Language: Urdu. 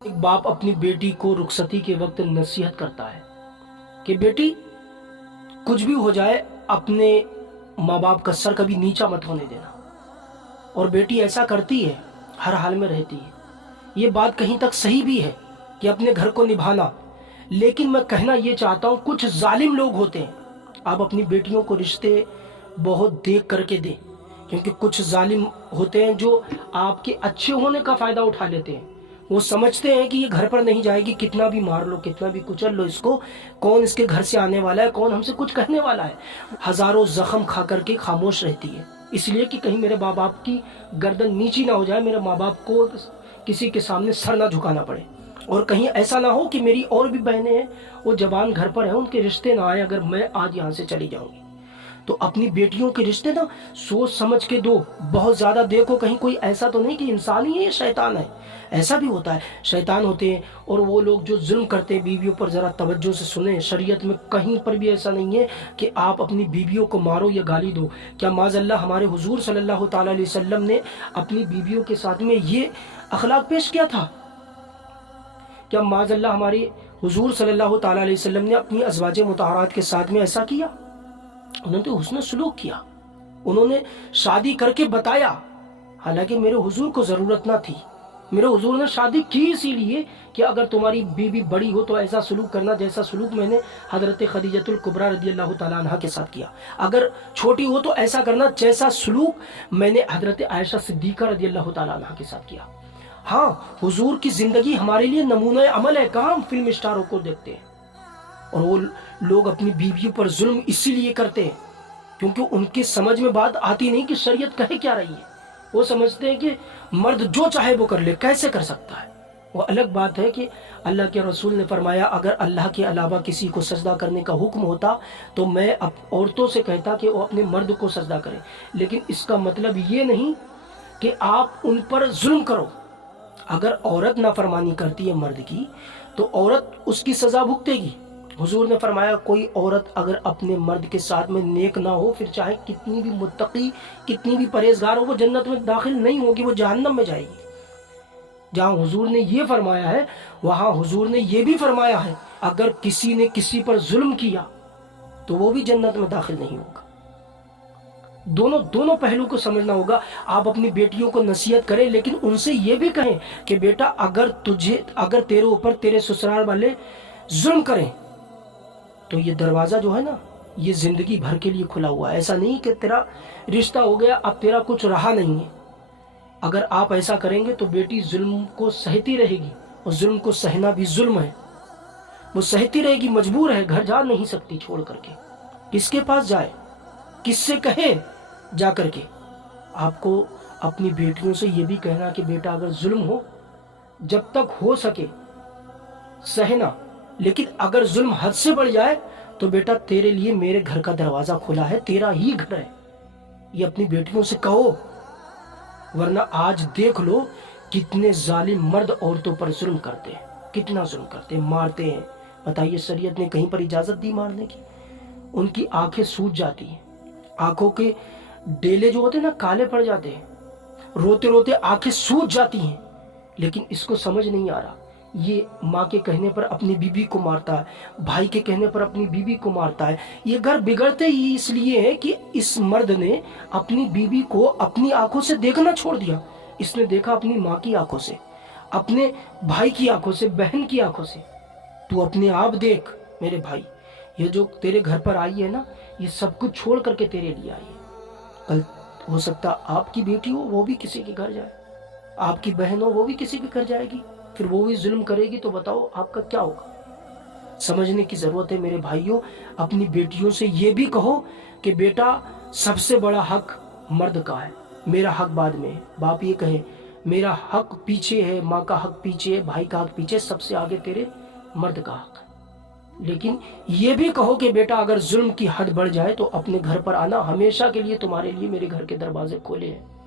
ایک باپ اپنی بیٹی کو رخصتی کے وقت نصیحت کرتا ہے کہ بیٹی کچھ بھی ہو جائے اپنے ماں باپ کا سر کبھی نیچا مت ہونے دینا، اور بیٹی ایسا کرتی ہے، ہر حال میں رہتی ہے۔ یہ بات کہیں تک صحیح بھی ہے کہ اپنے گھر کو نبھانا، لیکن میں کہنا یہ چاہتا ہوں کچھ ظالم لوگ ہوتے ہیں، آپ اپنی بیٹیوں کو رشتے بہت دیکھ کر کے دیں، کیونکہ کچھ ظالم ہوتے ہیں جو آپ کے اچھے ہونے کا فائدہ اٹھا لیتے ہیں۔ وہ سمجھتے ہیں کہ یہ گھر پر نہیں جائے گی، کتنا بھی مار لو، کتنا بھی کچل لو اس کو، کون اس کے گھر سے آنے والا ہے، کون ہم سے کچھ کہنے والا ہے۔ ہزاروں زخم کھا کر کے خاموش رہتی ہے، اس لیے کہ کہیں میرے ماں باپ کی گردن نیچی نہ ہو جائے، میرے ماں باپ کو کسی کے سامنے سر نہ جھکانا پڑے، اور کہیں ایسا نہ ہو کہ میری اور بھی بہنیں ہیں وہ جوان گھر پر ہیں، ان کے رشتے نہ آئے اگر میں آج یہاں سے چلی جاؤں گی۔ تو اپنی بیٹیوں کے رشتے نا سوچ سمجھ کے دو، بہت زیادہ دیکھو کہیں کوئی ایسا تو نہیں کہ انسان ہی ہے، شیطان ہے۔ ایسا بھی ہوتا ہے، شیطان ہوتے ہیں، اور وہ لوگ جو ظلم کرتے ہیں بیویوں پر ذرا توجہ سے سنیں۔ شریعت میں کہیں پر بھی ایسا نہیں ہے کہ آپ اپنی بیویوں کو مارو یا گالی دو۔ کیا معاذ اللہ ہمارے حضور صلی اللہ تعالیٰ علیہ وسلم نے اپنی بیویوں کے ساتھ میں یہ اخلاق پیش کیا تھا؟ کیا معاذ اللہ ہمارے حضور صلی اللہ تعالیٰ علیہ وسلم نے اپنی ازواج مطہرات کے ساتھ میں ایسا کیا؟ انہوں نے حسن سلوک کیا، انہوں نے شادی کر کے بتایا، حالانکہ میرے حضور کو ضرورت نہ تھی۔ میرے حضور نے شادی کی اسی لیے کہ اگر تمہاری بیوی بڑی ہو تو ایسا سلوک کرنا جیسا سلوک میں نے حضرت خدیجۃ الکبریٰ رضی اللہ تعالیٰ عنہ کے ساتھ کیا، اگر چھوٹی ہو تو ایسا کرنا جیسا سلوک میں نے حضرت عائشہ صدیقہ رضی اللہ تعالیٰ عنہ کے ساتھ کیا۔ ہاں، حضور کی زندگی ہمارے لیے نمونہ عمل ہے، کہاں ہم فلم اسٹاروں کو دیکھتے ہیں۔ اور وہ لوگ اپنی بیویوں پر ظلم اسی لیے کرتے ہیں کیونکہ ان کی سمجھ میں بات آتی نہیں کہ شریعت کہے کیا رہی ہے۔ وہ سمجھتے ہیں کہ مرد جو چاہے وہ کر لے، کیسے کر سکتا ہے۔ وہ الگ بات ہے کہ اللہ کے رسول نے فرمایا اگر اللہ کے علاوہ کسی کو سجدہ کرنے کا حکم ہوتا تو میں عورتوں سے کہتا کہ وہ اپنے مرد کو سجدہ کریں، لیکن اس کا مطلب یہ نہیں کہ آپ ان پر ظلم کرو۔ اگر عورت نافرمانی کرتی ہے مرد کی تو عورت اس کی سزا بھگتے گی۔ حضور نے فرمایا کوئی عورت اگر اپنے مرد کے ساتھ میں نیک نہ ہو، پھر چاہے کتنی بھی متقی، کتنی بھی پرہیزگار ہو، وہ جنت میں داخل نہیں ہوگی، وہ جہنم میں جائے گی۔ جہاں حضور نے یہ فرمایا ہے وہاں حضور نے یہ بھی فرمایا ہے اگر کسی نے کسی پر ظلم کیا تو وہ بھی جنت میں داخل نہیں ہوگا۔ دونوں پہلو کو سمجھنا ہوگا۔ آپ اپنی بیٹیوں کو نصیحت کریں، لیکن ان سے یہ بھی کہیں کہ بیٹا اگر تیرے اوپر تیرے سسرال والے ظلم کریں تو یہ دروازہ جو ہے نا یہ زندگی بھر کے لیے کھلا ہوا ہے۔ ایسا نہیں کہ تیرا رشتہ ہو گیا اب تیرا کچھ رہا نہیں ہے۔ اگر آپ ایسا کریں گے تو بیٹی ظلم کو سہتی رہے گی، اور ظلم کو سہنا بھی ظلم ہے۔ وہ سہتی رہے گی، مجبور ہے، گھر جا نہیں سکتی چھوڑ کر کے۔ کس کے پاس جائے، کس سے کہے جا کر کے؟ آپ کو اپنی بیٹیوں سے یہ بھی کہنا کہ بیٹا اگر ظلم ہو جب تک ہو سکے سہنا، لیکن اگر ظلم حد سے بڑھ جائے تو بیٹا تیرے لیے میرے گھر کا دروازہ کھلا ہے، تیرا ہی گھر ہے۔ یہ اپنی بیٹیوں سے کہو، ورنہ آج دیکھ لو کتنے ظالم مرد عورتوں پر ظلم کرتے ہیں، کتنا ظلم کرتے ہیں، مارتے ہیں۔ بتائیے شریعت نے کہیں پر اجازت دی مارنے کی؟ ان کی آنکھیں سوج جاتی ہیں، آنکھوں کے ڈیلے جو ہوتے ہیں نا کالے پڑ جاتے ہیں، روتے روتے آنکھیں سوج جاتی ہیں، لیکن اس کو سمجھ نہیں آ رہا۔ یہ ماں کے کہنے پر اپنی بیوی کو مارتا ہے، بھائی کے کہنے پر اپنی بیوی کو مارتا ہے۔ یہ گھر بگڑتے ہی اس لیے ہے کہ اس مرد نے اپنی بیوی کو اپنی آنکھوں سے دیکھنا چھوڑ دیا۔ اس نے دیکھا اپنی ماں کی آنکھوں سے، اپنے بھائی کی آنکھوں سے، بہن کی آنکھوں سے۔ تو اپنے آپ دیکھ میرے بھائی، یہ جو تیرے گھر پر آئی ہے نا یہ سب کچھ چھوڑ کر کے تیرے لیے آئی ہے۔ کل ہو سکتا آپ کی بیٹی ہو وہ بھی کسی کے گھر جائے، آپ کی بہن ہو وہ بھی کسی کے گھر جائے گی، پھر وہ بھی ظلم کرے گی، تو بتاؤ آپ کا کیا ہوگا؟ سمجھنے کی ضرورت ہے میرے بھائیوں۔ اپنی بیٹیوں سے یہ بھی کہو کہ بیٹا سب سے بڑا حق مرد کا ہے، میرا حق بعد میں ہے۔ باپ یہ کہے میرا حق پیچھے ہے، ماں کا حق پیچھے ہے، بھائی کا حق پیچھے، سب سے آگے تیرے مرد کا حق ہے۔ لیکن یہ بھی کہو کہ بیٹا اگر ظلم کی حد بڑھ جائے تو اپنے گھر پر آنا، ہمیشہ کے لیے تمہارے لیے میرے گھر کے دروازے کھولے ہیں۔